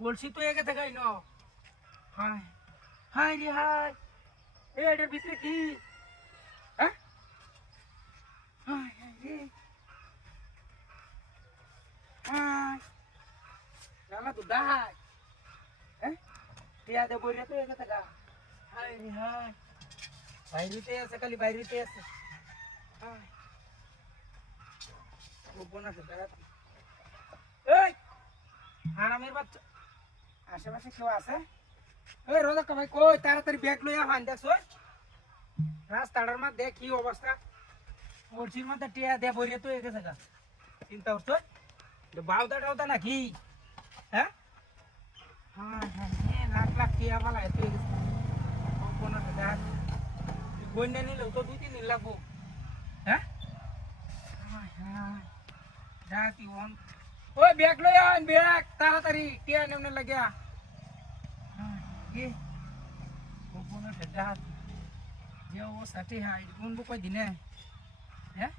কলসি তো এগে থাকাই ন হাই হাই রে হাই এটার ভিতরে কি হ্যাঁ হাই হাই রে হাই নালা তো দাই হ্যাঁ টিয়া দে বইরে তো এগে থাকা হাই রে হাই বাইরেতে আছে খালি বাইরেতে আছে হাই ও বোনা সে দাঁড়াতে এই হারামের বাচ্চা আশেপাশে কেউ আছে ওই রোজা ভাই কই তাড়াতাড়ি ব্যাগ লইয়া হান দেখছ রাস্তাটার মধ্যে দেখ কি অবস্থা কলসির মধ্যে টিয়া দে বইরে তো এগে থাকা চিন্তা করছো বাউদা টাউদা নাকি হ্যাঁ হ্যাঁ হ্যাঁ লাখ লাখ টিয়া পালা এত এগে কোনো দেখ বন্যা নিলেও তো 2-3 দিন লাগবো হ্যাঁ ডাকি ওন ওই ব্যাগ লইয়া আন ব্যাগ তাড়াতাড়ি টিয়া নেমনে লাগিয়া কোনো ডাক যে অবস্থা টিয়া গুনবো কই দিনে হ্যাঁ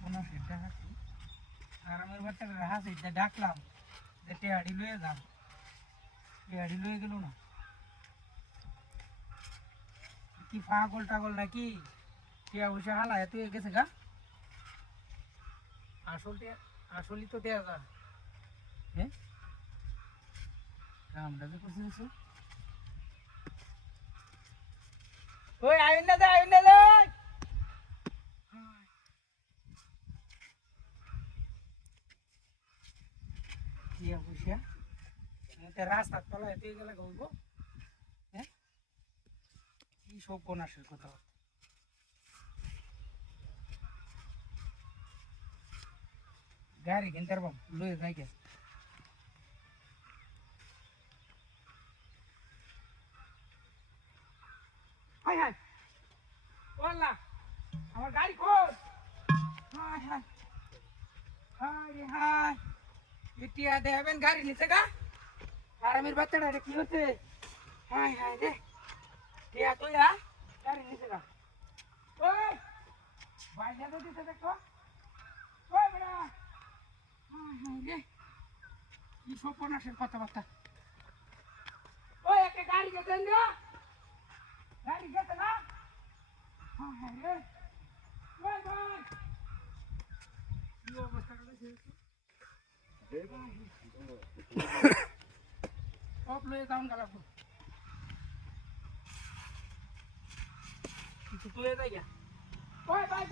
কোনো সেটা আরামের বাচ্চাটা রাহাস এটা ডাকলাম যে টিয়াড়ি লইয়া যাম টিয়াড়ি লইয়া গেল না কি পাগল টাগল নাকি টিয়া বসে হালা এত গেছে গা আসলই তো দেয়া যা হ্যাঁ কামটা যে করছিস ওই আইন না যায় টিয়া বসে রাস্তা তলা এত গেলে বলবো হ্যাঁ কি সব কোন আসল কথা গাড়ি কিনতে পারবো লয়ে যাই গে হাই হাই বললা আমার গাড়ি খোঁজ হাই হাই হাই রে হাই ইটিয়া দেবেন গাড়ি নিচে গা আরামের বাচ্চাটা রে কি হচ্ছে হাই হাই রে টিয়া তো গাড়ি নিচে গা ওই বাইরে তো দিতে দেখো ওই বড়া হাই হাই রে কি সর্বনাশের কথাবার্তা ওই একটা গাড়ি গেছেন না গাড়ি গেছে না হাই হাই রে ওই ভাই কি অবস্থা করেছে সব লয়ে যাওন গেল কিছু তো যাই ওই ভাই